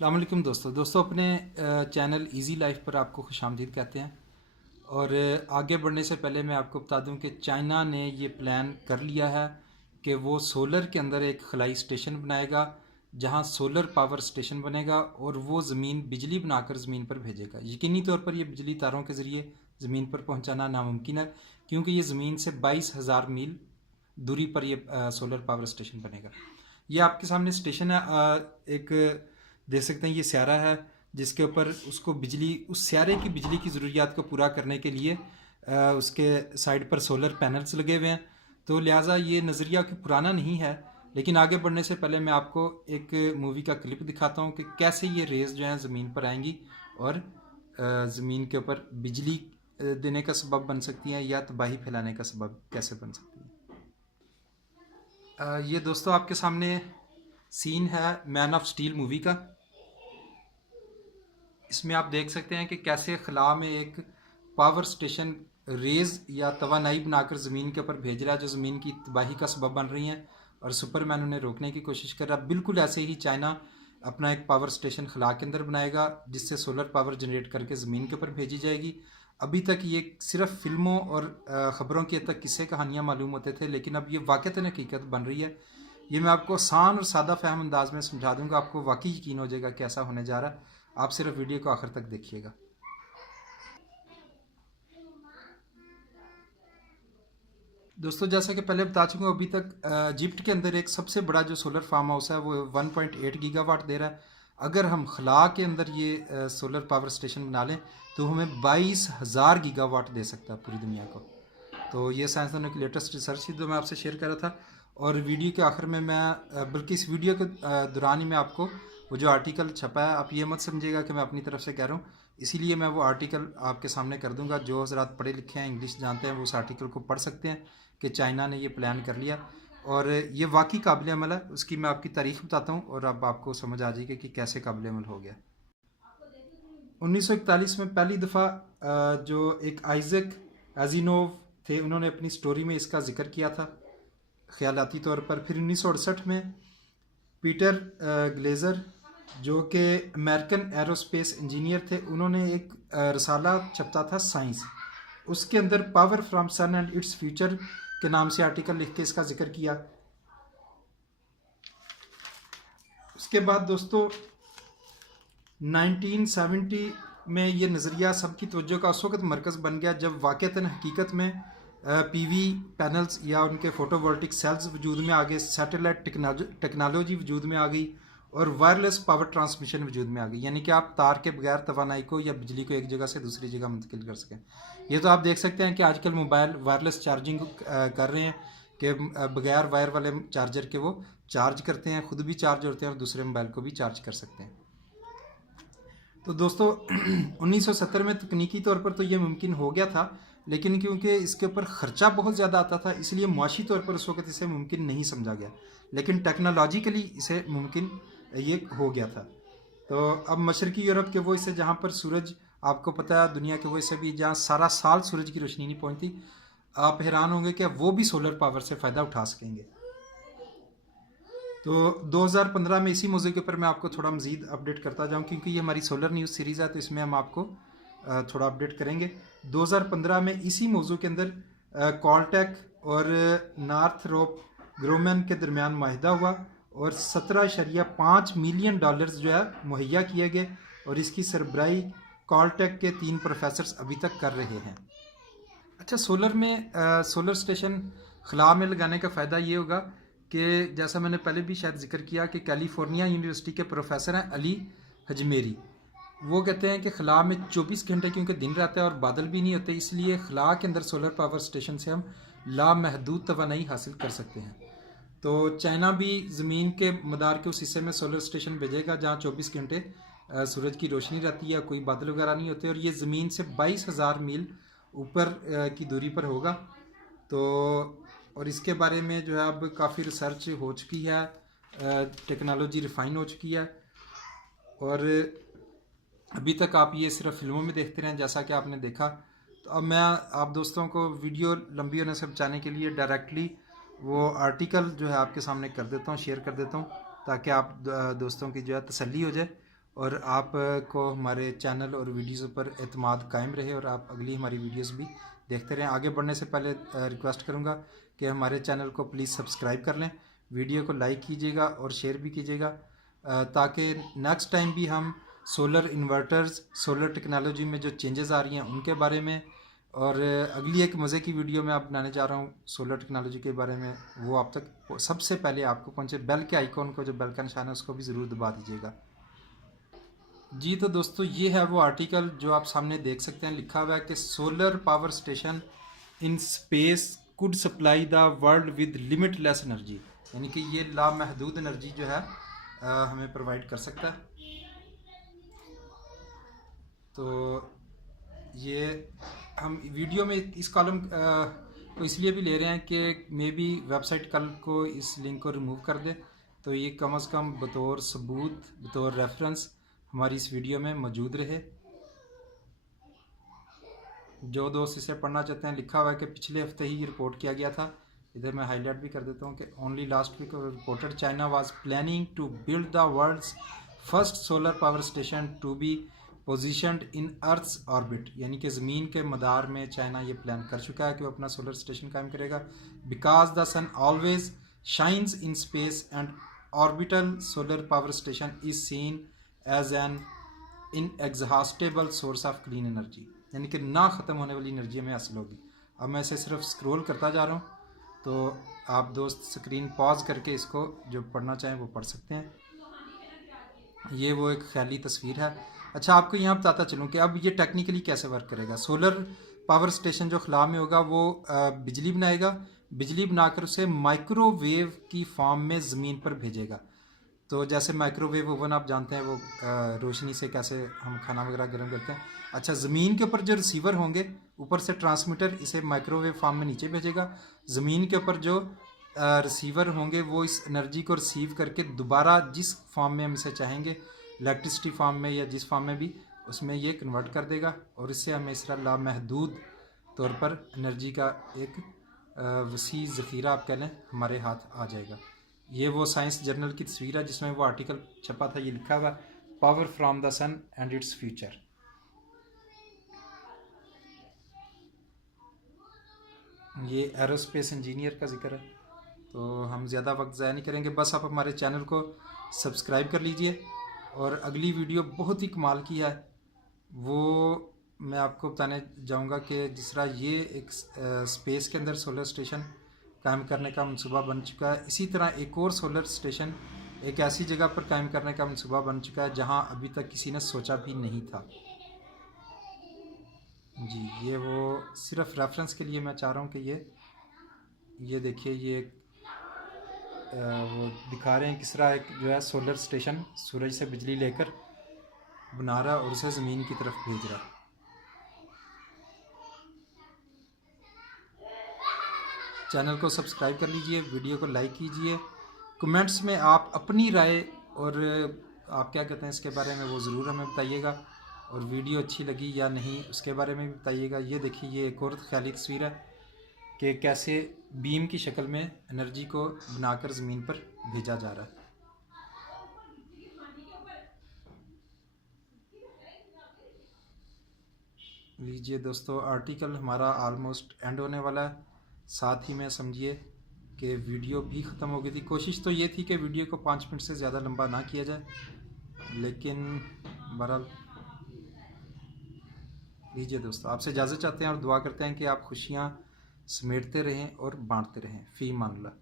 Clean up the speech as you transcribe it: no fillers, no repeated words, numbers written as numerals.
अस्सलाम वालेकुम दोस्तों अपने चैनल इजी लाइफ पर आपको खुशामदीद कहते हैं। और आगे बढ़ने से पहले मैं आपको बता दूं कि चाइना ने ये प्लान कर लिया है कि वो सोलर के अंदर एक खलाई स्टेशन बनाएगा, जहां सोलर पावर स्टेशन बनेगा और वो ज़मीन बिजली बनाकर ज़मीन पर भेजेगा। यकीनी तौर पर ये बिजली तारों के ज़रिए ज़मीन पर पहुंचाना नामुमकिन है, क्योंकि ये ज़मीन से 22,000 मील दूरी पर ये सोलर पावर स्टेशन बनेगा। ये आपके सामने स्टेशन है, एक देख सकते हैं ये स्यारा है जिसके ऊपर उसको बिजली, उस स्यारे की बिजली की ज़रूरियात को पूरा करने के लिए उसके साइड पर सोलर पैनल्स लगे हुए हैं। तो लिहाजा ये नज़रिया कि पुराना नहीं है, लेकिन आगे बढ़ने से पहले मैं आपको एक मूवी का क्लिप दिखाता हूँ कि कैसे ये रेज़ जो हैं ज़मीन पर आएंगी और ज़मीन के ऊपर बिजली देने का सबब बन सकती हैं या तबाही फैलाने का सबब कैसे बन सकती है। ये दोस्तों आपके सामने सीन है मैन ऑफ स्टील मूवी का। इसमें आप देख सकते हैं कि कैसे खला में एक पावर स्टेशन रेज़ या तवानाई बनाकर ज़मीन के ऊपर भेज रहा है, जो ज़मीन की तबाही का सबब बन रही हैं और सुपरमैन उन्हें रोकने की कोशिश कर रहा है। बिल्कुल ऐसे ही चाइना अपना एक पावर स्टेशन खला के अंदर बनाएगा, जिससे सोलर पावर जनरेट करके ज़मीन के ऊपर भेजी जाएगी। अभी तक ये सिर्फ फिल्मों और ख़बरों की हद तक किस्से कहानियाँ मालूम होते थे, लेकिन अब ये वाक़तन हकीकत बन रही है। ये मैं आपको आसान और सादा फहम अंदाज में समझा दूंगा, आपको वाकई यकीन हो जाएगा कि ऐसा होने जा रहा है। आप सिर्फ वीडियो को आखिर तक देखिएगा। दोस्तों जैसा कि पहले बता चुका हूँ, अभी तक इजिप्ट के अंदर एक सबसे बड़ा जो सोलर फार्म हाउस है वो 1.8 गीगावाट दे रहा है। अगर हम खला के अंदर ये सोलर पावर स्टेशन बना लें तो हमें 22,000 गीगावाट दे सकता है पूरी दुनिया को। तो ये साइंसदानों की लेटेस्ट रिसर्च थी जो मैं आपसे शेयर कर रहा था। और वीडियो के आखिर में मैं बल्कि इस वीडियो के दौरान ही मैं आपको वो जो आर्टिकल छपा है, आप ये मत समझिएगा कि मैं अपनी तरफ से कह रहा हूँ, इसीलिए मैं वो आर्टिकल आपके सामने कर दूंगा। जो हजरात पढ़े लिखे हैं, इंग्लिश जानते हैं, वो उस आर्टिकल को पढ़ सकते हैं कि चाइना ने ये प्लान कर लिया और ये वाकई काबिल अमल है। उसकी मैं आपकी तारीख बताता हूँ और अब आपको समझ आ जाएगी कि कैसे काबिल अमल हो गया। 1941 में पहली दफ़ा जो एक आइजक एजिनोव थे, उन्होंने अपनी स्टोरी में इसका जिक्र किया था ख्यालाती तौर पर। फिर 1968 में पीटर ग्लेजर, जो कि अमेरिकन एरोस्पेस इंजीनियर थे, उन्होंने एक रसाला छपता था साइंस, उसके अंदर power from sun and its future के नाम से आर्टिकल लिख के इसका जिक्र किया। उसके बाद दोस्तों 1970 में ये नज़रिया सबकी तवज्जो का उस वक्त मरकज़ बन गया जब वाक़तन हकीकत में पीवी पैनल्स या उनके फोटोवोल्टिक सेल्स वजूद में आ गए, सैटेलाइट टेक्नोलॉजी वजूद में आ गई और वायरलेस पावर ट्रांसमिशन वजूद में आ गई, यानी कि आप तार के बगैर तवानाई को या बिजली को एक जगह से दूसरी जगह मुंतकिल कर सकें। ये तो आप देख सकते हैं कि आजकल मोबाइल वायरलेस चार्जिंग कर रहे हैं कि बगैर वायर वाले चार्जर के वो चार्ज करते हैं, ख़ुद भी चार्ज होते हैं और दूसरे मोबाइल को भी चार्ज कर सकते हैं। तो दोस्तों 1970 में तकनीकी तौर पर तो ये मुमकिन हो गया था, लेकिन क्योंकि इसके ऊपर ख़र्चा बहुत ज़्यादा आता था, इसलिए मुआशी तौर पर उस वक्त इसे मुमकिन नहीं समझा गया, लेकिन टेक्नोलॉजिकली इसे मुमकिन ये हो गया था। तो अब मशरकी यूरोप के वो हिस्से जहाँ पर सूरज, आपको पता है दुनिया के वो हिस्से भी जहाँ सारा साल सूरज की रोशनी नहीं पहुँचती, आप हैरान होंगे कि वो भी सोलर पावर से फ़ायदा उठा सकेंगे। तो 2015 में इसी मौजू के ऊपर मैं आपको थोड़ा मज़ीद अपडेट करता जाऊँ, क्योंकि ये हमारी सोलर न्यूज़ सीरीज़ है, तो इसमें हम आपको थोड़ा अपडेट करेंगे। 2015 में इसी मौजू के अंदर कॉलटेक और नॉर्थरोप ग्रोमैन के दरमियान माहिदा हुआ और 17.5 मिलियन डॉलर्स जो है मुहैया किए गए और इसकी सरबराही कॉलटेक के 3 प्रोफेसर्स अभी तक कर रहे हैं। अच्छा, सोलर में सोलर स्टेशन खला में लगाने का फ़ायदा ये होगा कि जैसा मैंने पहले भी शायद जिक्र किया कि कैलिफोर्निया यूनिवर्सिटी के प्रोफेसर हैं अली हजमेरी, वो कहते हैं कि खला में 24 घंटे क्योंकि दिन रहता है और बादल भी नहीं होते, इसलिए खला के अंदर सोलर पावर स्टेशन से हम लामहदूद तवानाई हासिल कर सकते हैं। तो चाइना भी ज़मीन के मदार के उस हिस्से में सोलर स्टेशन भेजेगा जहाँ 24 घंटे सूरज की रोशनी रहती है, कोई बादल वगैरह नहीं होते, और ये ज़मीन से 22,000 मील ऊपर की दूरी पर होगा। तो और इसके बारे में जो है अब काफ़ी रिसर्च हो चुकी है, टेक्नोलॉजी रिफ़ाइन हो चुकी है, और अभी तक आप ये सिर्फ फिल्मों में देखते रहें जैसा कि आपने देखा। तो अब मैं आप दोस्तों को वीडियो लंबी होने से बचाने के लिए डायरेक्टली वो आर्टिकल जो है आपके सामने कर देता हूँ, शेयर कर देता हूँ, ताकि आप दोस्तों की जो है तसल्ली हो जाए और आपको हमारे चैनल और वीडियोज़ पर एतमाद कायम रहे और आप अगली हमारी वीडियोज़ भी देखते रहें। आगे बढ़ने से पहले रिक्वेस्ट करूँगा कि हमारे चैनल को प्लीज़ सब्सक्राइब कर लें, वीडियो को लाइक कीजिएगा और शेयर भी कीजिएगा, ताकि नेक्स्ट टाइम भी हम सोलर इन्वर्टर्स, सोलर टेक्नोलॉजी में जो चेंजेस आ रही हैं उनके बारे में, और अगली एक मज़े की वीडियो मैं आप बनाने जा रहा हूँ सोलर टेक्नोलॉजी के बारे में, वो आप तक सबसे पहले आपको पहुँचे। बेल के आइकॉन को, जो बेल का निशान है, उसको भी ज़रूर दबा दीजिएगा। जी तो दोस्तों, ये है वो आर्टिकल जो आप सामने देख सकते हैं। लिखा हुआ है कि solar power station in space could supply the world with limitless energy, यानी कि ये लामहदूद एनर्जी जो है हमें प्रोवाइड कर सकता है। तो ये हम वीडियो में इस कॉलम को इसलिए भी ले रहे हैं कि मे बी वेबसाइट कल को इस लिंक को रिमूव कर दे, तो ये कम से कम बतौर सबूत, बतौर रेफरेंस हमारी इस वीडियो में मौजूद रहे। जो दोस्त इसे पढ़ना चाहते हैं, लिखा हुआ है कि पिछले हफ्ते ही रिपोर्ट किया गया था। इधर मैं हाईलाइट भी कर देता हूँ कि only last week reported China was planning to build the world's first solar power station to be positioned in earth's orbit, यानी कि ज़मीन के मदार में चाइना ये प्लान कर चुका है कि वो अपना सोलर स्टेशन कायम करेगा। Because the sun always shines in space and orbital solar power station is seen as an inexhaustible source of clean energy, यानी कि ना ख़त्म होने वाली एनर्जी हमें हासिल होगी। अब मैं इसे सिर्फ स्क्रॉल करता जा रहा हूँ, तो आप दोस्त स्क्रीन पॉज करके इसको जो पढ़ना चाहें वो पढ़ सकते हैं। ये वो एक ख्याली तस्वीर है। अच्छा, आपको यहाँ बताता चलूँ कि अब ये टेक्निकली कैसे वर्क करेगा। सोलर पावर स्टेशन जो खला में होगा वो बिजली बनाएगा, बिजली बनाकर उसे माइक्रोवेव की फॉर्म में ज़मीन पर भेजेगा। तो जैसे माइक्रोवेव ओवन आप जानते हैं, वो रोशनी से कैसे हम खाना वगैरह गर्म करते हैं। अच्छा, ज़मीन के ऊपर जो रिसीवर होंगे, ऊपर से ट्रांसमीटर इसे माइक्रोवेव फॉर्म में नीचे भेजेगा। ज़मीन के ऊपर जो रिसीवर होंगे वो इस एनर्जी को रिसीव करके दोबारा जिस फॉर्म में हम इसे चाहेंगे, इलेक्ट्रिसिटी फॉर्म में या जिस फॉर्म में भी, उसमें ये कन्वर्ट कर देगा और इससे हमें इस तरह लामहदूद तौर पर एनर्जी का एक वसी ज़ख़ीरा आप कह लें हमारे हाथ आ जाएगा। ये वो साइंस जर्नल की तस्वीर है जिसमें वो आर्टिकल छपा था। ये लिखा हुआ power from the sun and its future. ये एरोस्पेस इंजीनियर का जिक्र है। तो हम ज़्यादा वक्त ज़ाया नहीं करेंगे, बस आप हमारे चैनल को सब्सक्राइब कर लीजिए। और अगली वीडियो बहुत ही कमाल की है, वो मैं आपको बताने जाऊंगा कि जिस तरह ये एक स्पेस के अंदर सोलर स्टेशन कायम करने का मनसूबा बन चुका है, इसी तरह एक और सोलर स्टेशन एक ऐसी जगह पर कायम करने का मनसूबा बन चुका है जहां अभी तक किसी ने सोचा भी नहीं था। जी, ये वो सिर्फ रेफरेंस के लिए मैं चाह रहा हूँ कि ये देखिए, ये वो दिखा रहे हैं किस तरह एक जो है सोलर स्टेशन सूरज से बिजली लेकर बना रहा है और उसे ज़मीन की तरफ भेज रहा है। चैनल को सब्सक्राइब कर लीजिए, वीडियो को लाइक कीजिए, कमेंट्स में आप अपनी राय और आप क्या कहते हैं इसके बारे में वो ज़रूर हमें बताइएगा, और वीडियो अच्छी लगी या नहीं उसके बारे में भी बताइएगा। ये देखिए, ये एक और ख्याली तस्वीर है कि कैसे बीम की शक्ल में एनर्जी को बनाकर ज़मीन पर भेजा जा रहा है। लीजिए दोस्तों, आर्टिकल हमारा ऑलमोस्ट एंड होने वाला है। साथ ही में समझिए कि वीडियो भी ख़त्म हो गई थी। कोशिश तो ये थी कि वीडियो को 5 मिनट से ज़्यादा लंबा ना किया जाए, लेकिन बहरहाल लीजिए दोस्तों, आपसे इजाज़त चाहते हैं और दुआ करते हैं कि आप खुशियाँ समेटते रहें और बांटते रहें। फ़ी मान अल्लाह।